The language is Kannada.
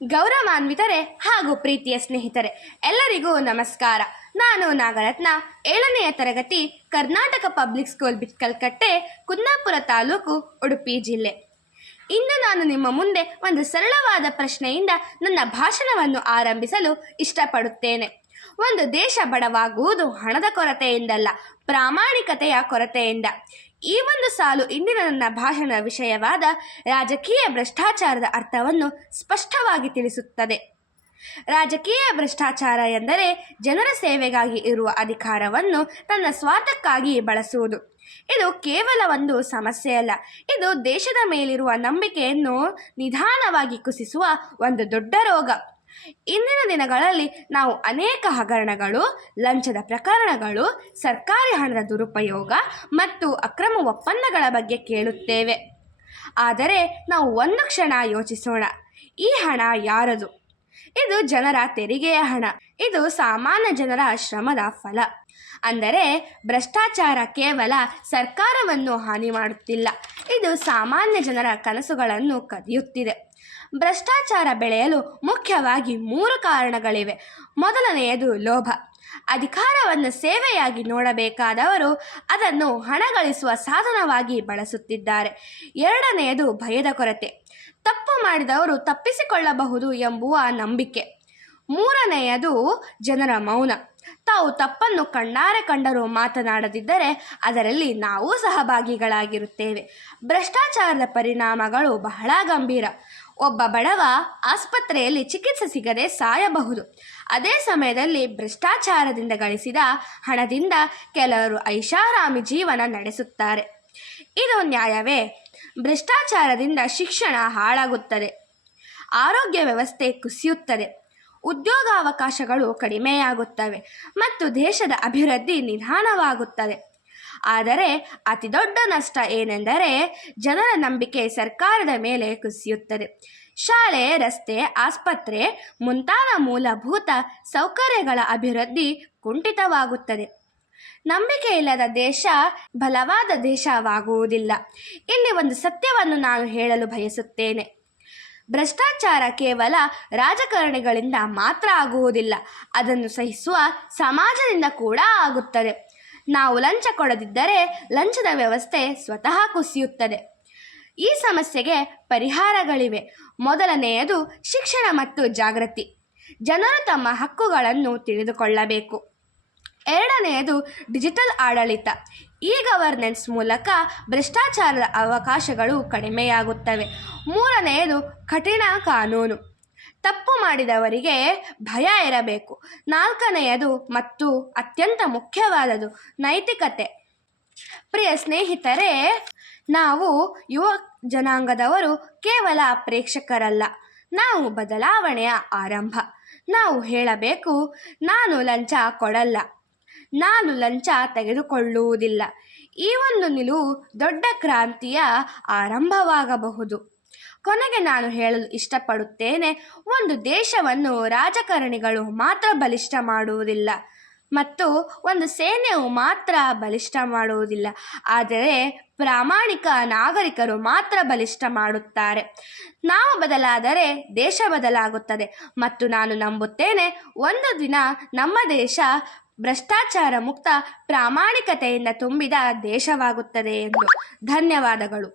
ಗೌರವಾನ್ವಿತರೆ ಹಾಗೂ ಪ್ರೀತಿಯ ಸ್ನೇಹಿತರೆ, ಎಲ್ಲರಿಗೂ ನಮಸ್ಕಾರ. ನಾನು ನಾಗರತ್ನ, 7ನೇ ತರಗತಿ, ಕರ್ನಾಟಕ ಪಬ್ಲಿಕ್ ಸ್ಕೂಲ್ ಬಿಟ್ಕಲ್ಕಟ್ಟೆ, ಕುಂದಾಪುರ ತಾಲೂಕು, ಉಡುಪಿ ಜಿಲ್ಲೆ. ಇಂದು ನಾನು ನಿಮ್ಮ ಮುಂದೆ ಒಂದು ಸರಳವಾದ ಪ್ರಶ್ನೆಯಿಂದ ನನ್ನ ಭಾಷಣವನ್ನು ಆರಂಭಿಸಲು ಇಷ್ಟಪಡುತ್ತೇನೆ. ಒಂದು ದೇಶ ಬಡವಾಗುವುದು ಹಣದ ಕೊರತೆಯಿಂದಲ್ಲ, ಪ್ರಾಮಾಣಿಕತೆಯ ಕೊರತೆಯಿಂದ. ಈ ಒಂದು ಸಾಲು ಇಂದಿನ ನನ್ನ ಭಾಷಣದ ವಿಷಯವಾದ ರಾಜಕೀಯ ಭ್ರಷ್ಟಾಚಾರದ ಅರ್ಥವನ್ನು ಸ್ಪಷ್ಟವಾಗಿ ತಿಳಿಸುತ್ತದೆ. ರಾಜಕೀಯ ಭ್ರಷ್ಟಾಚಾರ ಎಂದರೆ ಜನರ ಸೇವೆಗಾಗಿ ಇರುವ ಅಧಿಕಾರವನ್ನು ತನ್ನ ಸ್ವಾರ್ಥಕ್ಕಾಗಿ ಬಳಸುವುದು. ಇದು ಕೇವಲ ಒಂದು ಸಮಸ್ಯೆಯಲ್ಲ, ಇದು ದೇಶದ ಮೇಲಿರುವ ನಂಬಿಕೆಯನ್ನು ನಿಧಾನವಾಗಿ ಕುಸಿಸುವ ಒಂದು ದೊಡ್ಡ ರೋಗ. ಇಂದಿನ ದಿನಗಳಲ್ಲಿ ನಾವು ಅನೇಕ ಹಗರಣಗಳು, ಲಂಚದ ಪ್ರಕರಣಗಳು, ಸರ್ಕಾರಿ ಹಣದ ದುರುಪಯೋಗ ಮತ್ತು ಅಕ್ರಮ ಒಪ್ಪಂದಗಳ ಬಗ್ಗೆ ಕೇಳುತ್ತೇವೆ. ಆದರೆ ನಾವು ಒಂದು ಕ್ಷಣ ಯೋಚಿಸೋಣ, ಈ ಹಣ ಯಾರದು? ಇದು ಜನರ ತೆರಿಗೆಯ ಹಣ. ಇದು ಸಾಮಾನ್ಯ ಜನರ ಶ್ರಮದ ಫಲ. ಅಂದರೆ ಭ್ರಷ್ಟಾಚಾರ ಕೇವಲ ಸರ್ಕಾರವನ್ನು ಹಾನಿ ಮಾಡುತ್ತಿಲ್ಲ, ಇದು ಸಾಮಾನ್ಯ ಜನರ ಕನಸುಗಳನ್ನು ಕದಿಯುತ್ತಿದೆ. ಭ್ರಷ್ಟಾಚಾರ ಬೆಳೆಯಲು ಮುಖ್ಯವಾಗಿ 3 ಕಾರಣಗಳಿವೆ. ಮೊದಲನೆಯದು ಲೋಭ. ಅಧಿಕಾರವನ್ನು ಸೇವೆಯಾಗಿ ನೋಡಬೇಕಾದವರು ಅದನ್ನು ಹಣ ಗಳಿಸುವ ಸಾಧನವಾಗಿ ಬಳಸುತ್ತಿದ್ದಾರೆ. ಎರಡನೆಯದು ಭಯದ ಕೊರತೆ. ತಪ್ಪು ಮಾಡಿದವರು ತಪ್ಪಿಸಿಕೊಳ್ಳಬಹುದು ಎಂಬುವ ನಂಬಿಕೆ. ಮೂರನೆಯದು ಜನರ ಮೌನ. ತಾವು ತಪ್ಪನ್ನು ಕಣ್ಣಾರೆ ಕಂಡರೂ ಮಾತನಾಡದಿದ್ದರೆ ಅದರಲ್ಲಿ ನಾವು ಸಹಭಾಗಿಗಳಾಗಿರುತ್ತೇವೆ. ಭ್ರಷ್ಟಾಚಾರದ ಪರಿಣಾಮಗಳು ಬಹಳ ಗಂಭೀರ. ಒಬ್ಬ ಬಡವ ಆಸ್ಪತ್ರೆಯಲ್ಲಿ ಚಿಕಿತ್ಸೆ ಸಿಗದೆ ಸಾಯಬಹುದು. ಅದೇ ಸಮಯದಲ್ಲಿ ಭ್ರಷ್ಟಾಚಾರದಿಂದ ಗಳಿಸಿದ ಹಣದಿಂದ ಕೆಲವರು ಐಷಾರಾಮಿ ಜೀವನ ನಡೆಸುತ್ತಾರೆ. ಇದು ನ್ಯಾಯವೇ? ಭ್ರಷ್ಟಾಚಾರದಿಂದ ಶಿಕ್ಷಣ ಹಾಳಾಗುತ್ತದೆ, ಆರೋಗ್ಯ ವ್ಯವಸ್ಥೆ ಕುಸಿಯುತ್ತದೆ, ಉದ್ಯೋಗಾವಕಾಶಗಳು ಕಡಿಮೆಯಾಗುತ್ತವೆ ಮತ್ತು ದೇಶದ ಅಭಿವೃದ್ಧಿ ನಿಧಾನವಾಗುತ್ತದೆ. ಆದರೆ ಅತಿದೊಡ್ಡ ನಷ್ಟ ಏನೆಂದರೆ ಜನರ ನಂಬಿಕೆ ಸರ್ಕಾರದ ಮೇಲೆ ಕುಸಿಯುತ್ತದೆ. ಶಾಲೆ, ರಸ್ತೆ, ಆಸ್ಪತ್ರೆ ಮುಂತಾದ ಮೂಲಭೂತ ಸೌಕರ್ಯಗಳ ಅಭಿವೃದ್ಧಿ ಕುಂಠಿತವಾಗುತ್ತದೆ. ನಂಬಿಕೆ ಇಲ್ಲದ ದೇಶ ಬಲವಾದ ದೇಶವಾಗುವುದಿಲ್ಲ. ಇಲ್ಲಿ ಒಂದು ಸತ್ಯವನ್ನು ನಾನು ಹೇಳಲು ಬಯಸುತ್ತೇನೆ. ಭ್ರಷ್ಟಾಚಾರ ಕೇವಲ ರಾಜಕಾರಣಿಗಳಿಂದ ಮಾತ್ರ ಆಗುವುದಿಲ್ಲ, ಅದನ್ನು ಸಹಿಸುವ ಸಮಾಜದಿಂದ ಕೂಡ ಆಗುತ್ತದೆ. ನಾವು ಲಂಚ ಕೊಡದಿದ್ದರೆ ಲಂಚದ ವ್ಯವಸ್ಥೆ ಸ್ವತಃ ಕುಸಿಯುತ್ತದೆ. ಈ ಸಮಸ್ಯೆಗೆ ಪರಿಹಾರಗಳಿವೆ. ಮೊದಲನೆಯದು ಶಿಕ್ಷಣ ಮತ್ತು ಜಾಗೃತಿ. ಜನರು ತಮ್ಮ ಹಕ್ಕುಗಳನ್ನು ತಿಳಿದುಕೊಳ್ಳಬೇಕು. ಎರಡನೆಯದು ಡಿಜಿಟಲ್ ಆಡಳಿತ. ಇ ಗವರ್ನೆನ್ಸ್ ಮೂಲಕ ಭ್ರಷ್ಟಾಚಾರದ ಅವಕಾಶಗಳು ಕಡಿಮೆಯಾಗುತ್ತವೆ. ಮೂರನೆಯದು ಕಠಿಣ ಕಾನೂನು. ತಪ್ಪು ಮಾಡಿದವರಿಗೆ ಭಯ ಇರಬೇಕು. ನಾಲ್ಕನೆಯದು ಮತ್ತು ಅತ್ಯಂತ ಮುಖ್ಯವಾದದು ನೈತಿಕತೆ. ಪ್ರಿಯ ಸ್ನೇಹಿತರೆ, ನಾವು ಯುವ ಜನಾಂಗದವರು ಕೇವಲ ಪ್ರೇಕ್ಷಕರಲ್ಲ, ನಾವು ಬದಲಾವಣೆಯ ಆರಂಭ. ನಾವು ಹೇಳಬೇಕು, ನಾನು ಲಂಚ ಕೊಡಲ್ಲ, ನಾನು ಲಂಚ ತೆಗೆದುಕೊಳ್ಳುವುದಿಲ್ಲ. ಈ ಒಂದು ನಿಲುವು ದೊಡ್ಡ ಕ್ರಾಂತಿಯ ಆರಂಭವಾಗಬಹುದು. ಕೊನೆಗೆ ನಾನು ಹೇಳಲು ಇಷ್ಟಪಡುತ್ತೇನೆ, ಒಂದು ದೇಶವನ್ನು ರಾಜಕಾರಣಿಗಳು ಮಾತ್ರ ಬಲಿಷ್ಠ ಮಾಡುವುದಿಲ್ಲ ಮತ್ತು ಒಂದು ಸೇನೆಯು ಮಾತ್ರ ಬಲಿಷ್ಠ ಮಾಡುವುದಿಲ್ಲ, ಆದರೆ ಪ್ರಾಮಾಣಿಕ ನಾಗರಿಕರು ಮಾತ್ರ ಬಲಿಷ್ಠ ಮಾಡುತ್ತಾರೆ. ನಾವು ಬದಲಾದರೆ ದೇಶ ಬದಲಾಗುತ್ತದೆ ಮತ್ತು ನಾನು ನಂಬುತ್ತೇನೆ, ಒಂದು ದಿನ ನಮ್ಮ ದೇಶ ಭ್ರಷ್ಟಾಚಾರ ಮುಕ್ತ, ಪ್ರಾಮಾಣಿಕತೆಯಿಂದ ತುಂಬಿದ ದೇಶವಾಗುತ್ತದೆ ಎಂದು. ಧನ್ಯವಾದಗಳು.